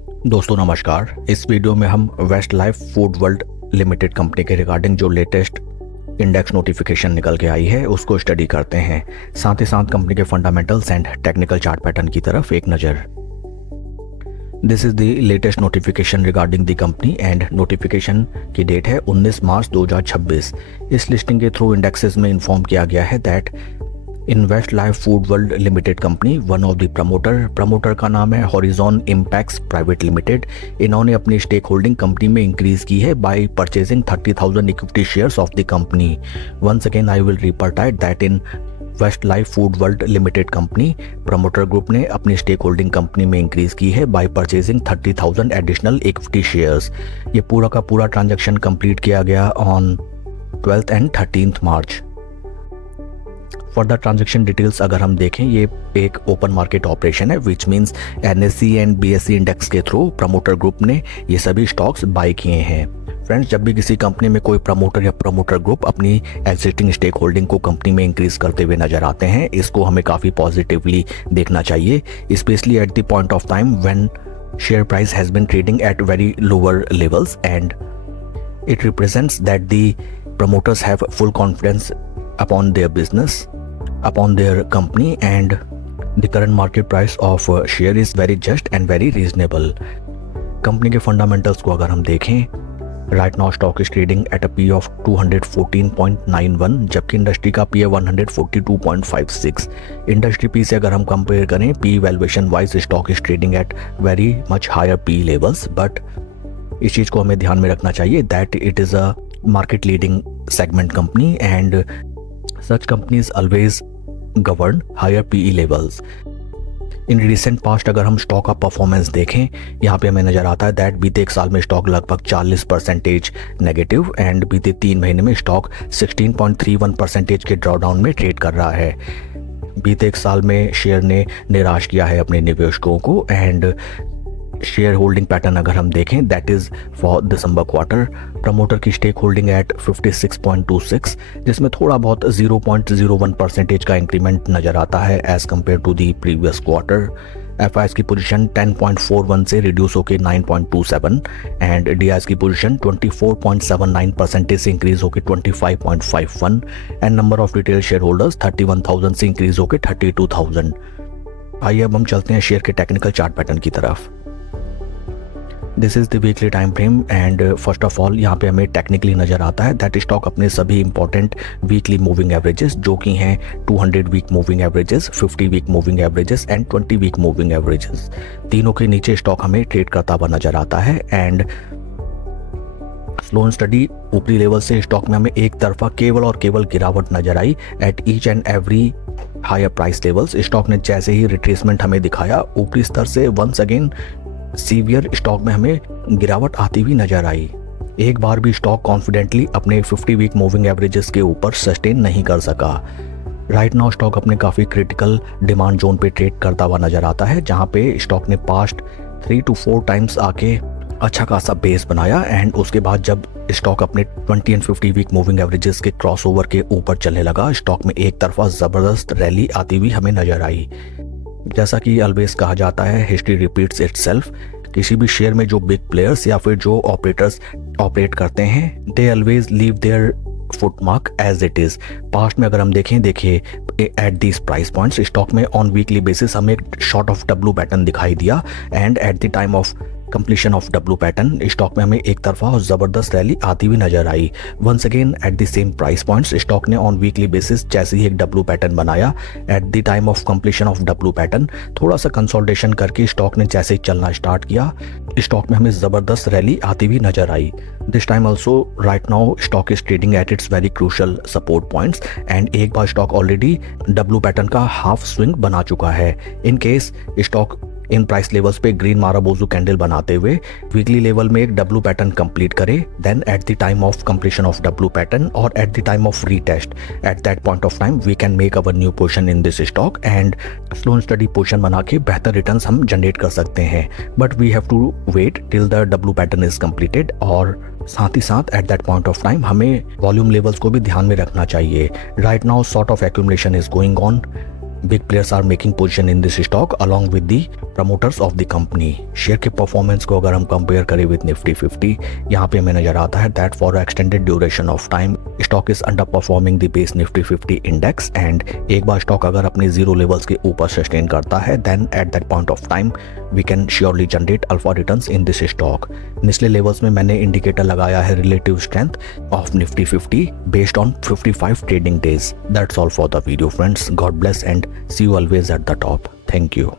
दोस्तों नमस्कार। इस वीडियो में हम Westlife Foodworld Limited company के रिगार्डिंग जो लेटेस्ट इंडेक्स नोटिफिकेशन निकल के आई है उसको स्टडी करते हैं। साथ ही साथ कंपनी के fundamentals and technical chart pattern की तरफ एक नज़र। This is the latest notification regarding the company and notification की डेट है 19 मार्च 2026। इस लिस्टिंग के थ्रू इंडेक्सेस में इन्फॉर्म किया गया है that in Westlife Foodworld Limited company one of the promoter का नाम है हॉरिजॉन इम्पैक्ट्स प्राइवेट लिमिटेड। इन्होंने अपनी स्टेक होल्डिंग कंपनी में इंक्रीज की है by purchasing 30,000 equity shares of the company. Once again I will repeat that in Westlife Foodworld Limited company promoter group ने अपनी स्टेक होल्डिंग कंपनी में increase की है by purchasing 30,000 additional equity shares. ये पूरा का पूरा transaction complete किया गया on 12th and 13th March. Further transaction details अगर हम देखें, ये एक ओपन मार्केट ऑपरेशन है which means NSC and BSc index के थ्रू प्रमोटर ग्रुप ने ये सभी स्टॉक्स बाय किए हैं। फ्रेंड्स, जब भी किसी कंपनी में कोई प्रमोटर या प्रमोटर ग्रुप अपनी एग्जिस्टिंग स्टेक होल्डिंग को कंपनी में इंक्रीज करते हुए नजर आते हैं, इसको हमें काफ़ी पॉजिटिवली देखना चाहिए, specially at the point of time when share price has been trading at very lower levels and it represents that the promoters have full confidence upon their business, upon their company, and the current market price of share is very just and very reasonable. Company के fundamentals को अगर हम देखें, right now stock is trading at a P of 214.91 जबकि industry का P है 142.56। Industry P से अगर हम कंपेयर करें, P valuation wise stock is trading at very much higher P levels, but इस चीज़ को हमें ध्यान में रखना चाहिए that it is a market leading segment company and such companies always govern higher PE levels. In recent past अगर हम स्टॉक का परफॉर्मेंस देखें, यहाँ पे हमें नज़र आता है दैट बीते एक साल में स्टॉक लगभग 40% नेगेटिव एंड बीते 3 महीने में स्टॉक 16.31% के ड्रॉडाउन में ट्रेड कर रहा है। बीते एक साल में शेयर ने निराश किया है अपने निवेशकों को एंड शेयर होल्डिंग पैटर्न अगर हम देखें that is for December quarter promoter की स्टेक होल्डिंग एट 56.26 जिसमें थोड़ा बहुत 0.01% का इंक्रीमेंट नजर आता है as compare to the previous quarter. FIIs की पोजीशन 10.41 से रिड्यूस होकर 9.27 एंड डीआईएस की पोजीशन 24.79% से इंक्रीज होकर 25.51 and number of retail share holders 31,000 से इंक्रीज होकर 32,000। आइए अब हम चलते हैं शेयर के टेक्निकल चार्ट पैटर्न की तरफ। This is the weekly time frame and first of all यहाँ पे हमें टेक्निकली नज़र आता है दैट स्टॉक अपने सभी इंपॉर्टेंट वीकली मूविंग एवरेजेस जो कि हैं 200 week moving averages, 50 week moving averages and 20 week moving averages, तीनों के नीचे स्टॉक हमें ट्रेड करता हुआ नज़र आता है एंड स्लो एंड स्टडी ऊपरी लेवल से स्टॉक में हमें एक तरफा केवल और केवल गिरावट नजर आई at each and every higher price levels. Stock ने जैसे ही रिट्रेसमेंट हमें दिखाया ऊपरी स्तर से वंस अगेन सीवियर स्टॉक में हमें गिरावट आती हुई नजर आई। एक बार भी स्टॉक कॉन्फिडेंटली अपने 50 वीक मूविंग एवरेजेस के ऊपर सस्टेन नहीं कर सका। राइट नाउ स्टॉक अपने काफ़ी क्रिटिकल डिमांड जोन पे ट्रेड करता हुआ नजर आता है जहां पे स्टॉक ने पास्ट 3 to 4 टाइम्स आके अच्छा खासा बेस बनाया एंड उसके बाद जब स्टॉक अपने 20 एंड 50 वीक मूविंग एवरेजेस के क्रॉसओवर के ऊपर चलने लगा, स्टॉक में एक तरफा ज़बरदस्त रैली आती हुई हमें नजर आई। जैसा कि ऑलवेज कहा जाता है, हिस्ट्री रिपीट्स इटसेल्फ। किसी भी शेयर में जो बिग प्लेयर्स या फिर जो ऑपरेटर्स ऑपरेट करते हैं they always leave their footmark as it is. Past में अगर हम देखिए at this price points stock में ऑन वीकली बेसिस हमें एक शॉर्ट ऑफ डब्ल्यू पैटर्न दिखाई दिया and at the time of completion of W pattern stock में हमें एक तरफा और जबरदस्त रैली आती हुई नजर आई। Once again at the same price points stock ने ऑन वीकली बेसिस जैसे ही एक डब्ल्यू पैटर्न बनाया at the time of completion of W pattern थोड़ा सा कंसोलिडेशन करके स्टॉक ने जैसे ही चलना स्टार्ट किया, स्टॉक में हमें जबरदस्त रैली आती हुई नजर आई। This time also right now stock is trading at its very crucial support points and एक बार स्टॉक ऑलरेडी डब्ल्यू पैटर्न का हाफ स्विंग बना चुका है। In case stock in price levels पे ग्रीन माराबोजू कैंडल बनाते हुए वीकली लेवल में एक डब्ल्यू पैटर्न कंप्लीट करे, then at the time of completion of W pattern और at the time of retest at that point of time we can make our new position in this stock and slow and steady position बना के बेहतर returns हम generate कर सकते हैं। But we have to wait till the W pattern is completed और साथ ही साथ at that point of time हमें वॉल्यूम लेवल्स को भी ध्यान में रखना चाहिए। Right now sort of accumulation is going on big players are making position in this stock along with the promoters of the company. Share के performance को अगर हम कंपेयर करें विद निफ्टी 50, यहाँ पे हमें नजर आता है that for extended duration of time stock is under performing the base Nifty 50 index. And एक बार स्टॉक अगर अपने जीरो लेवल्स के ऊपर सस्टेन करता है then at that point of time we can surely generate alpha returns in this stock. निचले levels में मैंने इंडिकेटर लगाया है relative strength of Nifty 50 based on 55 trading days. That's all for the video friends, God bless and see you always at the top. Thank you.